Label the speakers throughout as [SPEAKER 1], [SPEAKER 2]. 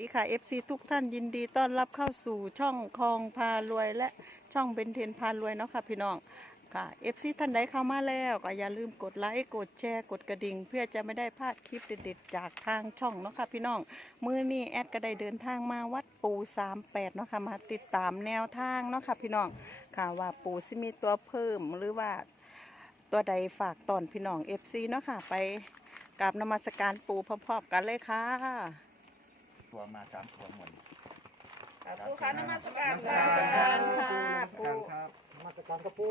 [SPEAKER 1] ดีค่ะ FC ทุกท่านยินดีต้อนรับเข้าสู่ช่องคลองพารวย และช่องเบนเทนพารวยเนาะค่ะพี่น้องค่ะ FC ท่านใดเข้ามาแล้วก็อย่าลืมกดไลค์กดแชร์กดกระดิ่ง เพื่อจะไม่ได้พลาดคลิปเด็ดๆจากทางช่องเนาะค่ะพี่น้องมือนี้แอดก็ได้เดินทางมาวัดปู38เนาะค่ะมาติดตามแนวทางเนาะค่ะพี่น้องค่ะว่าปูสิมีตัวเพิ่มหรือว่าตัวใดฝากตอนพี่น้อง FC เนาะค่ะไปกราบนมัสการปูพร้อมๆกันเลยค่ะ
[SPEAKER 2] ตัวมาสามตัวหมด
[SPEAKER 3] ค่ะผู้ค้านมัสการ
[SPEAKER 1] นมัสการค่ะ
[SPEAKER 4] ปูครับนมาสการกับปู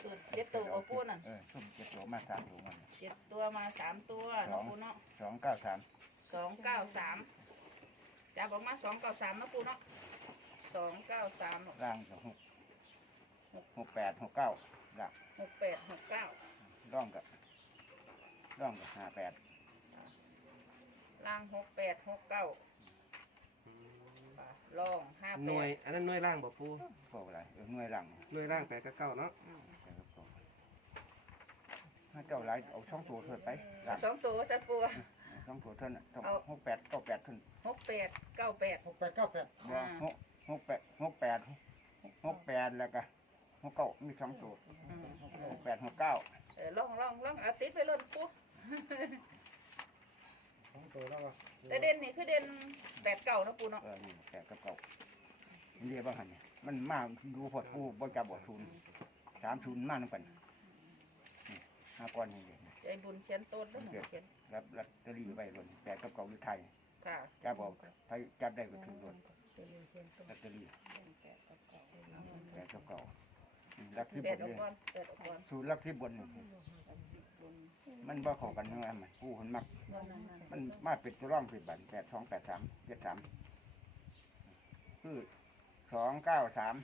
[SPEAKER 3] สูตรเจ็ดตัวของปูน่ะ
[SPEAKER 2] เออสุ่มเจ็ดตัวมาสามตัวหมด
[SPEAKER 3] เจ็ดตัวมาสามตัวเนาะปูเนาะ
[SPEAKER 2] สองเก้าสาม
[SPEAKER 3] สองเก้าสามจับออกมาสองเก้าสามเนาะปูเนาะสองเก้าสาม
[SPEAKER 2] ล่างสองหกหกแปดหกเก้าล่าง
[SPEAKER 3] หกแปดหกเก้า
[SPEAKER 2] ร่องกับ ร่องกับห้าแปด
[SPEAKER 3] ล่างหกแปดหกเก้าลองห้า
[SPEAKER 4] ห
[SPEAKER 3] แป
[SPEAKER 4] น่วย
[SPEAKER 3] ด
[SPEAKER 4] อันนั้นหน่วยล่างบ่ปู
[SPEAKER 2] พวกอะไรเออหน่วยหลัง
[SPEAKER 4] หน่วยล่างแปดกับเก้าเนาะ
[SPEAKER 2] แต่ก็พอถ้าเจ้าหลายเอาช่องตัวเถิดไปล่าง
[SPEAKER 3] สองตัวสัตว์ปู
[SPEAKER 2] ช่องตัวเท่านั้นต้อง
[SPEAKER 3] เอา
[SPEAKER 2] หกแปดเก้าแปดเท่านั้น
[SPEAKER 3] หกแปดเก้าแปด
[SPEAKER 4] หกแปดเก้าแปด
[SPEAKER 2] บ่หกหกแปดหกแปดหกแปดแล้วก็หกเก้ามีสองตัว
[SPEAKER 3] อืม
[SPEAKER 2] หกแปดหกเก้า
[SPEAKER 3] เออลองลองลองเอาติดไปเลยปู
[SPEAKER 4] สองตัว แล้วก็
[SPEAKER 3] แต่เด่นนี่คือเด่นแปดเก้าเนาะปูเนาะ
[SPEAKER 2] เออนี่แปดกับเก้าเรียกว่าหันเนี่ยมันมาดูพอดกูบ่จับบ่ทุนสามทุนมากนั่นเป็นนี่ห้าก้อนนี่เลย
[SPEAKER 3] ใจบุญเชียนต้นแล้วหนึ่งเชียน
[SPEAKER 2] รับลอตเตอรี่ไว้บนแปดกับเก้าหรือไทย
[SPEAKER 3] ค่ะ
[SPEAKER 2] จับบอกไทยจับได้ก็ถือรถลอตเตอรี่แปดกับเก้า อืมลักที่
[SPEAKER 3] แป
[SPEAKER 2] บ
[SPEAKER 3] ด
[SPEAKER 2] น
[SPEAKER 3] ออก
[SPEAKER 2] เลย
[SPEAKER 3] ก่อนแปดออกก่อน
[SPEAKER 2] สูตรลักที่บนนี่มันบ่เข้ากันทั้งนั้นมันกูคนมัก มันมาเป็นตัวร่องเป็นบันแปดสองแปดสามเจ็ดสามคือสองเก้าสาม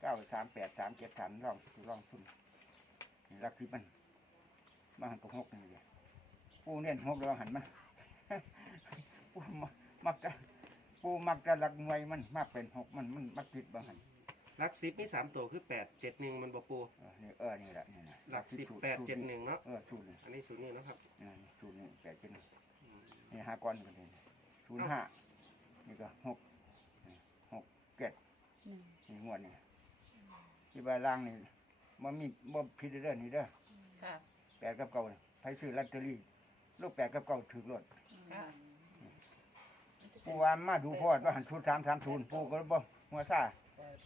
[SPEAKER 2] เก้าสามแปดสามเจ็ดสามร่องตัวร่องซุ่มนี่ลักที่มันมาหันกับหกนี่เลยปูเน้นหกแล้วหันมาปูมักมักจะปูมักจะหลักหน่วยมันมากเป็นหกมันมันมักผิดบางหัน
[SPEAKER 4] หลักสิบมีสามตัวคือแปดเจ็ดหนึ่งมันบ่ปู
[SPEAKER 2] เออนี่เออนี่แหละนี่นะ
[SPEAKER 4] หลักสิบ
[SPEAKER 2] สูตร
[SPEAKER 4] แปด
[SPEAKER 2] สูตร
[SPEAKER 4] เจ็ดหนึ่งเนาะ
[SPEAKER 2] เออสูตรนี่
[SPEAKER 4] อันนี้สูตรนี้เนาะครับ
[SPEAKER 2] นี่นี่สูตรนี่แปดเจ็ดหนึ่งนี่ห้าก้อนกันเลยศูนย์ห้านี่ก็หกนี่หกเจ็ดนี่งวดนี่ที่บ้านล่างนี่มันมีบ่ผิดเด้อนี่เด้อ
[SPEAKER 3] ค่ะ
[SPEAKER 2] แปดกับเก่านี่ใครซื้อลอตเตอรี่ลูกแปดกับเก่าถือรถ
[SPEAKER 3] ค่ะ
[SPEAKER 2] ปูวานมาดูพอดว่าหันชุดสามสามศูนย์ปูก็บ่หัวซ่า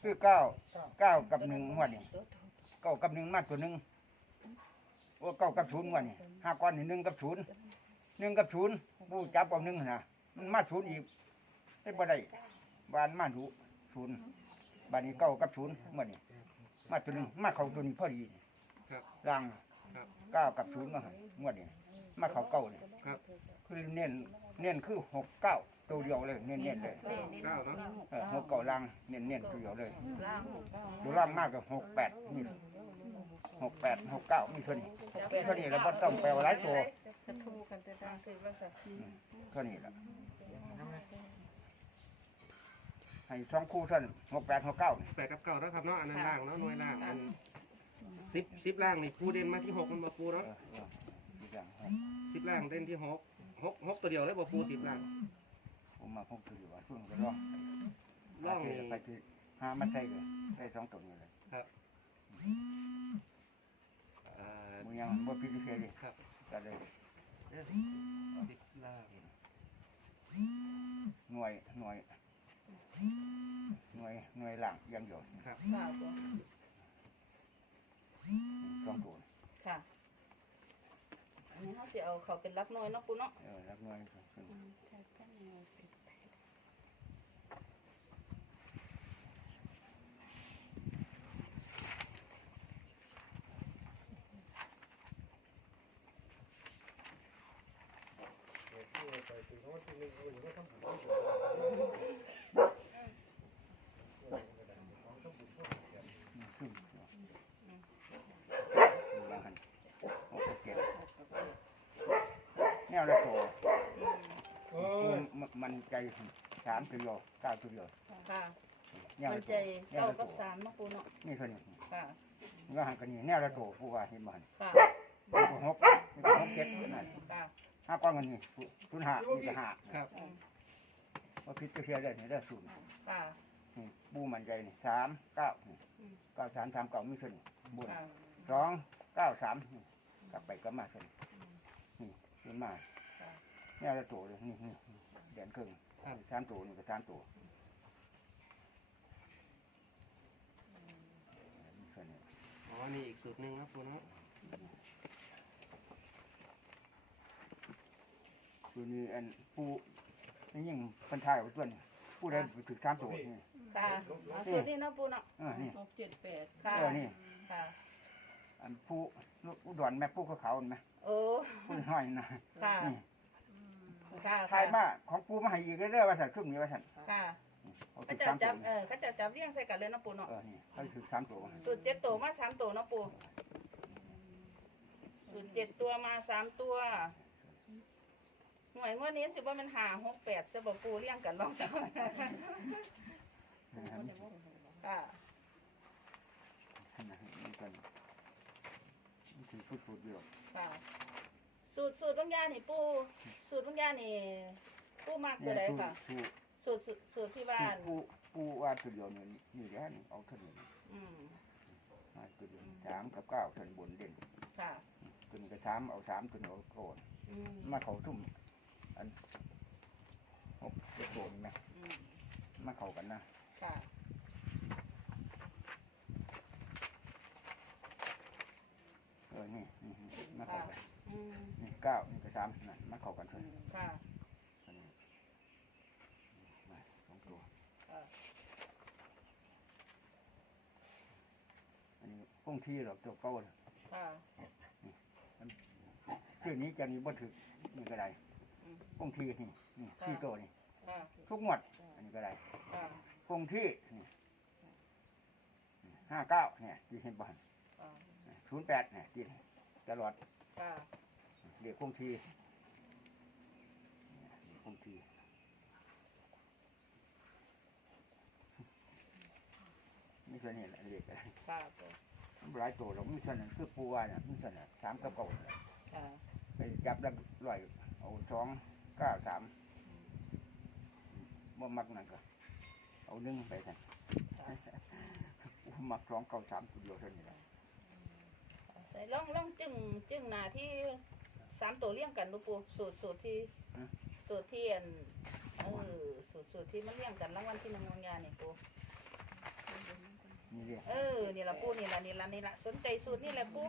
[SPEAKER 2] คือเก้าเก้ากับหนึ่งงวดนี่เก้ากับหนึ่งมาตัวหนึ่งโอ้เก้ากับศูนย์งวดนี่ห้าก้อนนี่หนึ่งกับศูนย์หนึ่งกับศูนย์ปูจับเอาหนึ่งนะมันมาศูนย์อีกได้บ่ได้บานมาดูศูนย์บานนี้เก้ากับศูนย์งวดนี่มาตัวหนึ่งมาเข้าตัวนี้พอดี
[SPEAKER 4] ครับ
[SPEAKER 2] ร่าง
[SPEAKER 4] ครับ
[SPEAKER 2] เก้ากับศูนย์มาให้งวดนี่มาเข้าเก้านี่
[SPEAKER 4] ครับ
[SPEAKER 2] คือเน้นเน้นคือหกเก้า ตัวเดียวเลยเน้นเน้นๆเลย
[SPEAKER 4] เก้าเนาะ
[SPEAKER 2] เออหกเก้าล่างเน้นเน้นๆตัวเดียวเลย
[SPEAKER 3] ล่าง
[SPEAKER 2] ดูล่างมากกับหกแปดนี่หกแปดหกเก้ามีเท่านี้เท่านี้แล้วก็ต้องแปลว่าหลายตัว
[SPEAKER 3] กระทูกันจะดังถือว่าสัก
[SPEAKER 2] เท่านี้แหละให้สองคู่เท่านั้นหกแปดหกเก้า
[SPEAKER 4] แปดกับเก้าเนาะครับเนาะอันนั้นล่างเนาะหน่วยล่างอันสิบสิบล่างนี่ปูเด่นมาที่หกมันบ่ปู
[SPEAKER 2] เอ
[SPEAKER 4] เนาะ
[SPEAKER 2] อเอออีกอย่าง
[SPEAKER 4] สิบล่างเด่นที่หกหกหกตัวเดียวเลยบ่ปูสิบล่าง
[SPEAKER 2] ผมมาหกตัวอยู่ว่าช่วงก็ร้อง
[SPEAKER 4] ล่อง
[SPEAKER 2] ไป
[SPEAKER 4] นี่
[SPEAKER 2] ไปที่ห้ามาใส่เลยได้สองตัวนี้เลย
[SPEAKER 4] เอ่อ
[SPEAKER 2] มึงยังบ่พิเศษเลย
[SPEAKER 4] ครับ
[SPEAKER 2] ก็เลย
[SPEAKER 4] สิบล่าง
[SPEAKER 2] หน่วยหน่วยหน่วยหน่วยหลังอยังอยู่
[SPEAKER 4] ครับ
[SPEAKER 3] ค่ะตัว
[SPEAKER 2] สองตัว
[SPEAKER 3] ค่ะ อันนี้เขาจะเอาเขาเป็นรับน้อยเนาะปูเนาะ
[SPEAKER 2] เออรับหน่วยขึ้นขึ้นบางหันหกเจ็ด แนวละตัวมันมันใจสามตัวเดียวเก้าตัวเดียว
[SPEAKER 3] ค่ะ
[SPEAKER 2] แนว
[SPEAKER 3] มัน
[SPEAKER 2] ละ
[SPEAKER 3] ใจ
[SPEAKER 2] ตัวแนว
[SPEAKER 3] เก้า
[SPEAKER 2] ละตั
[SPEAKER 3] กั
[SPEAKER 2] ว
[SPEAKER 3] บสามเนาะปูเนาะ
[SPEAKER 2] นี่เท่านี้
[SPEAKER 3] ค่ะ
[SPEAKER 2] ก็หันกันนี่แนวละตัวผู้ว่าเห็นมัน
[SPEAKER 3] ค่ะ
[SPEAKER 2] หกนี่ก็หกเจ็ดนั่น
[SPEAKER 3] ค่ะ
[SPEAKER 2] ห้าก้อนกันนี่ศูนย์ห้านี่ก็ห้า
[SPEAKER 4] ครับ
[SPEAKER 2] ว่าพิษก็เทียได้นี่ได้ศูนย์
[SPEAKER 3] ค่ะ
[SPEAKER 2] นี่ปูมันใจนี่สามเก้านี่เก้าสามสามเก้ามีส่วนนี่บน
[SPEAKER 3] ค่ะ
[SPEAKER 2] สองเก้าสามนี่กลับไปก็มาส่วนนี่ขึ้นมาเนี่ยละตัวเลยนี่นี่เดือนครึ่ง
[SPEAKER 4] ครับ
[SPEAKER 2] สามตัวนี่ก็สามตัวมีส่วนนี่
[SPEAKER 4] อ๋อนี่อีกสูตรหนึ่งนะปูเนาะ
[SPEAKER 2] คือนี่อันปูนี่ยิ่งเป็นทายเอาส่วนนี่ปูได้ไปถึงสามตัวนี่
[SPEAKER 3] ค่ะเอาสูตรนี้เนาะปูเนาะ
[SPEAKER 2] เออนี่
[SPEAKER 3] หกเจ็ดแปดค่ะ
[SPEAKER 2] เออนี่
[SPEAKER 3] ค่ะ
[SPEAKER 2] อันผู้อุดรแม่ผู้เขาเขาๆไหม
[SPEAKER 3] โอ้
[SPEAKER 2] ผู้น้อยนะ
[SPEAKER 3] ค่ะ
[SPEAKER 2] นี่
[SPEAKER 3] ค่ะ
[SPEAKER 2] ทายมาของปูมาให้อีกเรื่อยๆว่าสันชุ่มนี้ว่าสัน
[SPEAKER 3] ค่ะ
[SPEAKER 2] เอา
[SPEAKER 3] เขา
[SPEAKER 2] ถึง
[SPEAKER 3] จะ
[SPEAKER 2] สามตั
[SPEAKER 3] จั
[SPEAKER 2] ว
[SPEAKER 3] บเออเขาจะจับเรียงใส่กันเลยเนาะปูเนาะ
[SPEAKER 2] เออนี่เขาถึงสามตัว
[SPEAKER 3] สูตรเจ็ดตัวมาสามตัวเนาะปูสูตรเจ็ดตัวมาสามตัว หน่วยงวดนี้สิว่ามันหาหกแปดสบปูเรียงกันบ้างจ้าค่ะ
[SPEAKER 2] นี่กันนี่คือพูดพูดเดียว
[SPEAKER 3] ค่ะสูตรสูตรบางยานี่ปูสูตรบางยานี่ปูมากตัวใดค่ะ
[SPEAKER 2] ผู้
[SPEAKER 3] สูตรสูตรสูตรที่บ้าน
[SPEAKER 2] ผู้ผู้ว่าตัวเดียวนี่นี่แหละนี่เอาเท่านี้
[SPEAKER 3] อืม
[SPEAKER 2] มาตัวเดียวสามกับเก้าเท่าบนเด่น
[SPEAKER 3] ค่ะ
[SPEAKER 2] ตัวนี้ก็สามเอาสามตัวนี้เอาโกน
[SPEAKER 3] อืม
[SPEAKER 2] มาเขาทุ่ม อันหกเจ็ดโกนนะ
[SPEAKER 3] อืม
[SPEAKER 2] มาเข้ากันนะ
[SPEAKER 3] ค่ะ
[SPEAKER 2] เออนี่นี่นี่มาเข้ากัน
[SPEAKER 3] อืม
[SPEAKER 2] นี่เก้านี่ก็สามนั่นมาเข้ากันเถอะ
[SPEAKER 3] ค่ะ
[SPEAKER 2] อันนี้มาสองตัว
[SPEAKER 3] ค่ะ
[SPEAKER 2] อันนี้คงที่หรอกตัวเก้าน่ะ
[SPEAKER 3] ค่ะ
[SPEAKER 2] ชื่อนี้จะมีบ่ถึกนี่ก็ได้
[SPEAKER 3] อืม
[SPEAKER 2] คงที่นี่นี่ที่ตัวนี่
[SPEAKER 3] ค่ะ
[SPEAKER 2] ทุกงวด อันนี้ก็ได้
[SPEAKER 3] ค่ะ
[SPEAKER 2] คงที่นี่ห้าเก้าเนี่ยที่เห็นบ้าน
[SPEAKER 3] ค่ะ
[SPEAKER 2] ศูนย์แปดเนี่ยที่ตลอด
[SPEAKER 3] ค่ะ
[SPEAKER 2] เรียกคงที่เนี่ยเรียกคงที่ไม่ใช่นี่แหละเรียกอะไร
[SPEAKER 3] ค่ะ
[SPEAKER 2] หลายตัวเราไม่ใช่นั่นคือปูว่าน่ะไม่ใช่น่ะสามกับเก้าน่ะ
[SPEAKER 3] ค่ะ
[SPEAKER 2] ไปจับแล้วลอย เอาสองเก้าสามบ่มักนั่นก็เอาหนึ่งไปกันมักสองเก้าสามตัวเดียวเท่านี้แหละ
[SPEAKER 3] ใส่ล่องล่องจึงจึงหนาที่สามตัวเลี้ยงกันดูปูสูตรสูตรที่สูตรที่อันเออสูตรสูตรที่มันเลี้ยงกันรางวัลที่หนึ่งวงยาเนี่ยปู
[SPEAKER 2] นี่เรียก
[SPEAKER 3] เออนี่ละปูนี่ ละนี่ละนี่ละสนใจสูตรนี่แหละปู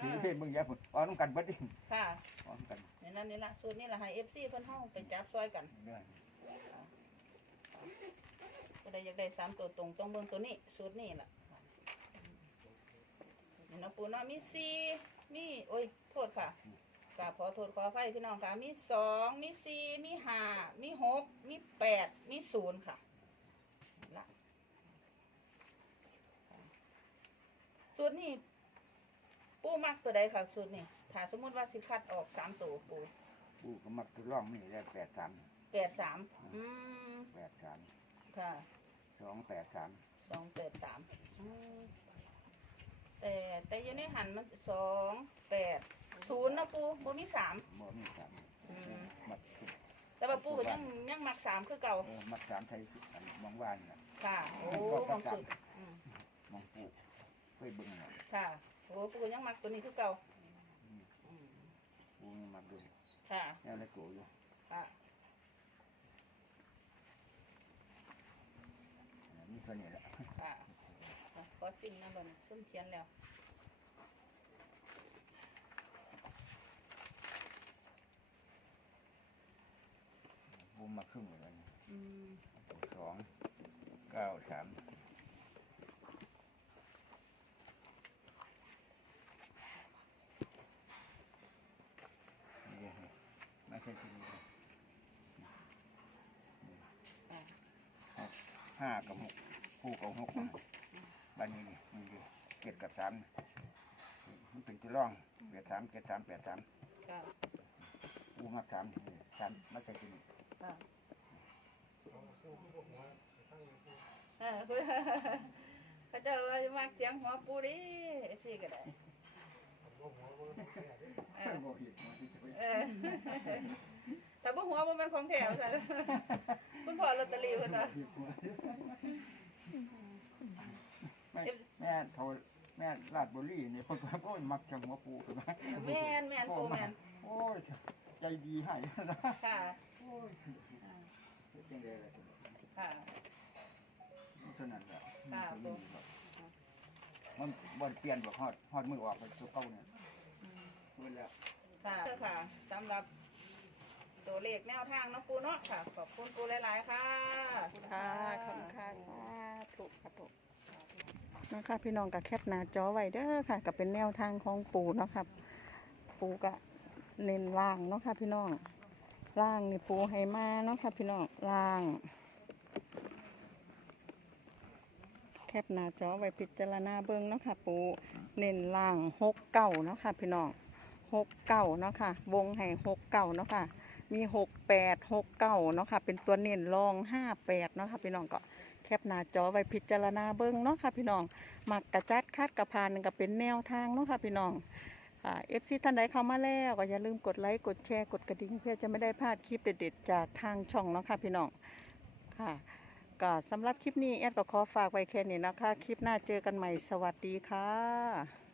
[SPEAKER 2] ที่เห็นมึงอย่าพุ่นอ๋อต้องกันเบิดดิ
[SPEAKER 3] ค่ะ
[SPEAKER 2] อ๋อต้องกัน
[SPEAKER 3] นี่นั่นนี่ละสูตรนี่ละให้เอฟซีเพิ่นเฮาไปจับซอยกัน
[SPEAKER 2] เด้อ
[SPEAKER 3] ก็ได้อยากได้สามตัวตรงตรงเบิ่งตัวนี้สูตรนี่ล่ะนี่นะปูเนาะมีสี่มีโอ้ยโทษค่ะกราบขอโทษขออภัยพี่น้องค่ะมีสองมีสี่มีห้ามีหกมีแปดมีศูนย์ค่ะละ สูตรนี่ปูมักตัวใดค่ะสูตรนี่ถ้าสมมติว่าสิคัดออกสามตัวปู
[SPEAKER 2] ปูก็มักตัวร่องนี่แหละแปดสาม
[SPEAKER 3] แปดสามอืม
[SPEAKER 2] แปดสาม
[SPEAKER 3] ค่ะ
[SPEAKER 2] สองแปดสาม
[SPEAKER 3] สองแปดสามอืมแต่แต่อยังในหันมันสองแปดศูนย์นะปูปูมีสาม
[SPEAKER 2] บ่มีสาม
[SPEAKER 3] อืม
[SPEAKER 2] มักทุก
[SPEAKER 3] แต่ว่าปูก็ยังยังมักสามคือเก่า
[SPEAKER 2] เออมักสามไทยอันมองว่านน่ะ
[SPEAKER 3] ค่ะโอ้ของสุดอืม
[SPEAKER 2] มองปู เคยเบิ่งน่ะ
[SPEAKER 3] ค่ะโอ้ปูก็ยังมักตัวนี้คือเก่าอืม
[SPEAKER 2] ปูนี่มักดู
[SPEAKER 3] ค่ะ
[SPEAKER 2] แน่เลยตัวอยู่
[SPEAKER 3] ค่ะ
[SPEAKER 2] นี่เท่านี้แหละ
[SPEAKER 3] ค่ะขอจริงนะบนซึ่งเขียนแล้ว
[SPEAKER 2] ปูมักครึ่งเลย
[SPEAKER 3] อืม
[SPEAKER 2] สองเก้าสามนี่ไม่ใช่ที่นี่ห้ากับหกคู่กับหกบ้านนี้นี่นี่ดิเจ็ ดกับสามมันเป็นตัวร่องเจ็ดสามเจ็ดสามแปดสาม
[SPEAKER 3] ค่ะ
[SPEAKER 2] คู่มักสามนี่สามไม่ใช่ที่นี่
[SPEAKER 3] ค่ะเออเพื่อเขาจะว่ามักเสียงหัวปูดิสิก็ได้เออเออแต่บ่หัวบ่แมันของแถวใช่คุณพ่อลอตเตอรี่เพิ่นว่า
[SPEAKER 2] แม่แม่โทร แม่ลาดบุรีนี่เพิ่นว่าโอ้ยมักจังหัวปูกันนะ
[SPEAKER 3] แม่นแม่นปูแม่น
[SPEAKER 2] โอ้ยใจดีให้นะ
[SPEAKER 3] ค่ะ
[SPEAKER 2] โอ้ยจังได๋ล่ะ
[SPEAKER 3] ค่ะ
[SPEAKER 2] เท่านั้นแหละ
[SPEAKER 3] ค่ะปู
[SPEAKER 2] มันบ่เปลี่ยนบ่ฮอดฮอดมือออกไปตัวเก่าเนี่ยเพิ่นแล้ว
[SPEAKER 3] ค่ะค่ะสำหรับตัวเลขแนวทางเนาะปูเนาะค่ะ ขอบคุณปูหลาย ๆ ค่ะ
[SPEAKER 1] ค่ะขอบคุณค่ะสาธุครับผม นะคะพี่น้องกับแคปหน้าจอไว้เด้อค่ะก็เป็นแนวทางของปูเนาะครับ ปูก็เน้นล่างเนาะค่ะพี่น้องล่างนี่ปูให้มาเนาะค่ะพี่น้องล่าง แคปหน้าจอไว้พิจารณาเบิ่งเนาะค่ะ ปูเน้นล่างหกเก่าเนาะค่ะพี่น้องหกเก่าเนาะค่ะ วงให้หกเก่าเนาะค่ะ มีหกแปดหกเก้าเนาะค่ะ เป็นตัวเน้นรองห้าแปดเนาะค่ะพี่น้องก็ แคปหน้าจอไว้พิจารณาเบิ้งเนาะค่ะพี่น้องมักกระจัดคาดกระพานก็เป็นแนวทางเนาะค่ะพี่น้องเอฟซีท่านใดเข้ามาแล้วก็อย่าลืมกดไลค์กดแชร์กดกระดิ่งเพื่อจะไม่ได้พลาดคลิปเด็ดๆจากทางช่องเนาะค่ะพี่น้องค่ะก็สำหรับคลิปนี้แอดก็ขอฝากไว้แค่นี้นะคะ คลิปหน้าเจอกันใหม่สวัสดีค่ะ